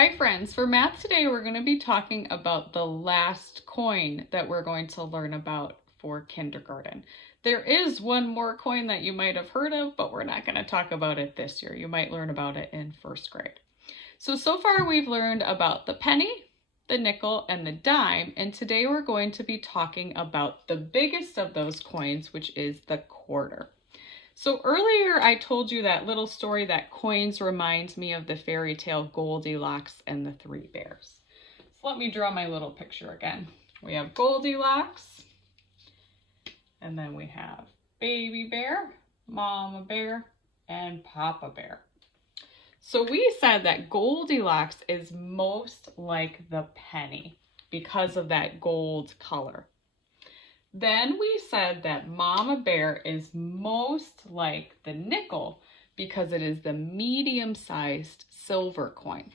Hi friends, for math today we're going to be talking about the last coin that we're going to learn about for kindergarten. There is one more coin that you might have heard of, but we're not going to talk about it this year. You might learn about it in first grade. So far we've learned about the penny, the nickel, and the dime, and today we're going to be talking about the biggest of those coins, which is the quarter. So earlier I told you that little story that coins reminds me of the fairy tale Goldilocks and the Three Bears. So let me draw my little picture again. We have Goldilocks, and then we have Baby Bear, Mama Bear, and Papa Bear. So we said that Goldilocks is most like the penny because of that gold color. Then we said that Mama Bear is most like the nickel because it is the medium-sized silver coin.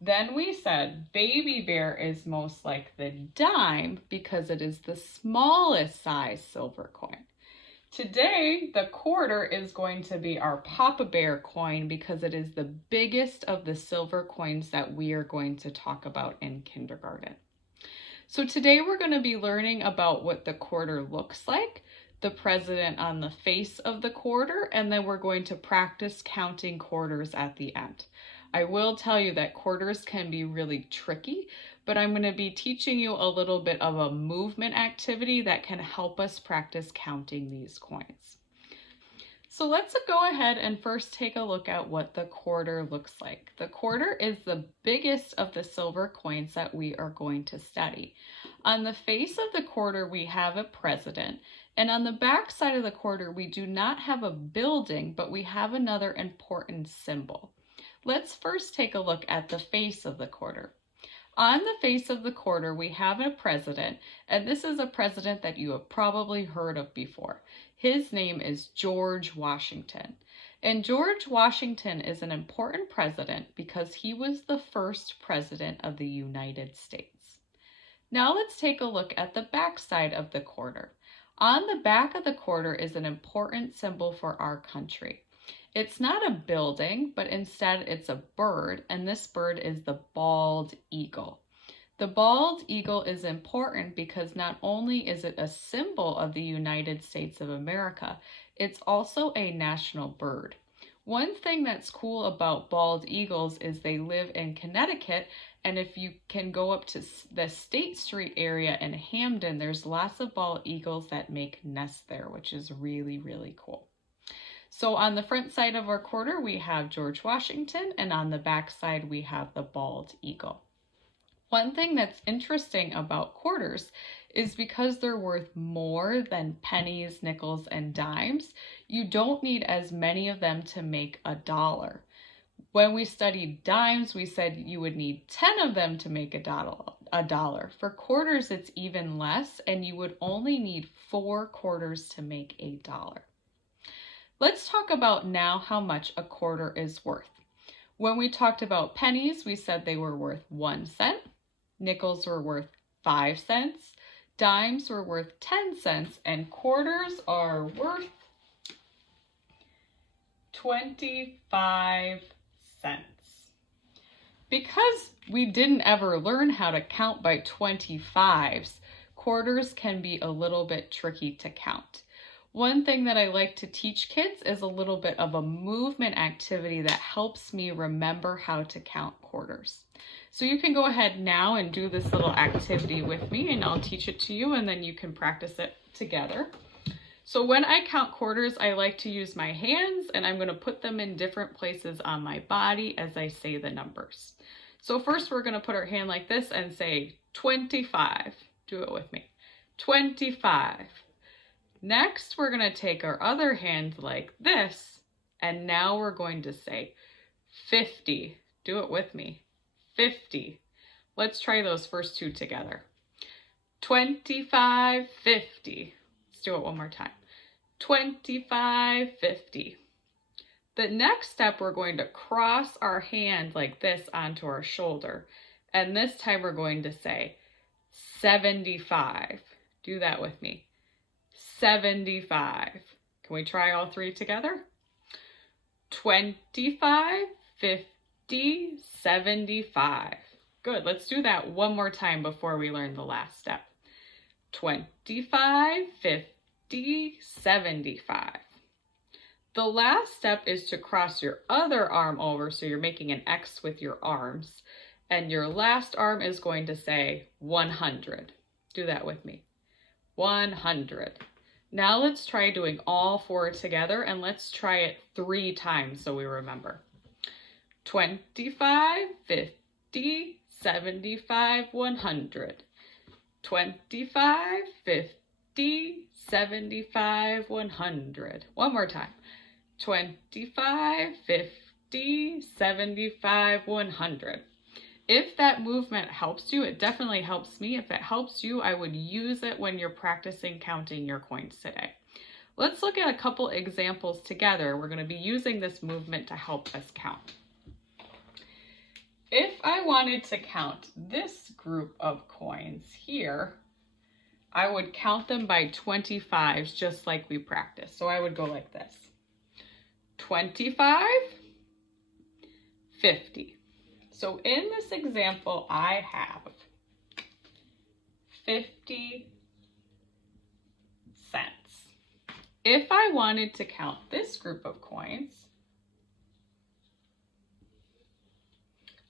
Then we said Baby Bear is most like the dime because it is the smallest size silver coin. Today, the quarter is going to be our Papa Bear coin because it is the biggest of the silver coins that we are going to talk about in kindergarten. So today we're going to be learning about what the quarter looks like, the president on the face of the quarter, and then we're going to practice counting quarters at the end. I will tell you that quarters can be really tricky, but I'm going to be teaching you a little bit of a movement activity that can help us practice counting these coins. So let's go ahead and first take a look at what the quarter looks like. The quarter is the biggest of the silver coins that we are going to study. On the face of the quarter, we have a president, and on the back side of the quarter, we do not have a building, but we have another important symbol. Let's first take a look at the face of the quarter. On the face of the quarter, we have a president, and this is a president that you have probably heard of before. His name is George Washington. And George Washington is an important president because he was the first president of the United States. Now let's take a look at the back side of the quarter. On the back of the quarter is an important symbol for our country. It's not a building, but instead it's a bird, and this bird is the bald eagle. The bald eagle is important because not only is it a symbol of the United States of America, it's also a national bird. One thing that's cool about bald eagles is they live in Connecticut, and if you can go up to the State Street area in Hamden, there's lots of bald eagles that make nests there, which is really, really cool. So on the front side of our quarter, we have George Washington, and on the back side, we have the bald eagle. One thing that's interesting about quarters is because they're worth more than pennies, nickels, and dimes, you don't need as many of them to make a dollar. When we studied dimes, we said you would need 10 of them to make a dollar. For quarters, it's even less, and you would only need 4 quarters to make a dollar. Let's talk about now how much a quarter is worth. When we talked about pennies, we said they were worth 1 cent. Nickels were worth 5 cents. Dimes were worth 10 cents. And quarters are worth 25 cents. Because we didn't ever learn how to count by 25s, quarters can be a little bit tricky to count. One thing that I like to teach kids is a little bit of a movement activity that helps me remember how to count quarters. So you can go ahead now and do this little activity with me, and I'll teach it to you, and then you can practice it together. So when I count quarters, I like to use my hands, and I'm going to put them in different places on my body as I say the numbers. So first we're going to put our hand like this and say 25. Do it with me. 25. Next, we're going to take our other hand like this, and now we're going to say 50. Do it with me. 50. Let's try those first two together. 25, 50. Let's do it one more time. 25, 50. The next step, we're going to cross our hand like this onto our shoulder, and this time we're going to say 75. Do that with me. 75. Can we try all three together? 25, 50, 50, 75. Good, let's do that one more time before we learn the last step. 25, 50, 75. The last step is to cross your other arm over, so you're making an X with your arms, and your last arm is going to say 100. Do that with me. 100. Now let's try doing all four together, and let's try it 3 times so we remember. 25, 50, 75, 100. 25, 50, 75, 100. One more time. 25, 50, 75, 100. If that movement helps you, it definitely helps me. If it helps you, I would use it when you're practicing counting your coins today. Let's look at a couple examples together. We're going to be using this movement to help us count. If I wanted to count this group of coins here, I would count them by 25s just like we practiced. So I would go like this. 25, 50. So in this example, I have 50 cents. If I wanted to count this group of coins,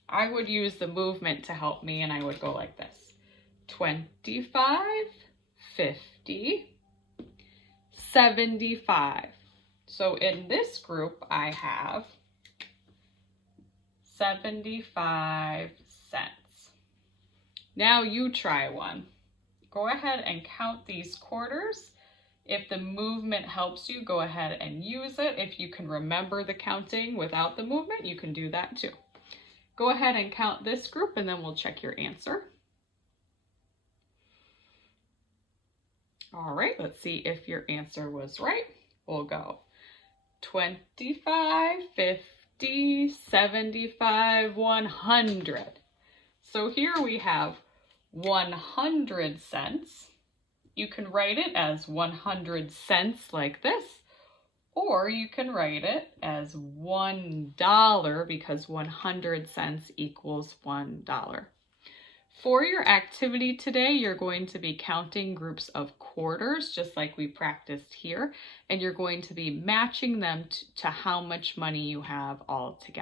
I would use the movement to help me, and I would go like this. 25, 50, 75. So in this group, I have 75 cents. Now you try one. Go ahead and count these quarters. If the movement helps you, go ahead and use it. If you can remember the counting without the movement, you can do that too. Go ahead and count this group, and then we'll check your answer. All right, let's see if your answer was right. We'll go 25, 50, 75, 100. So here we have 100 cents. You can write it as 100 cents like this, or you can write it as $1 because 100 cents equals $1. For your activity today, you're going to be counting groups of quarters, just like we practiced here, and you're going to be matching them to how much money you have all together.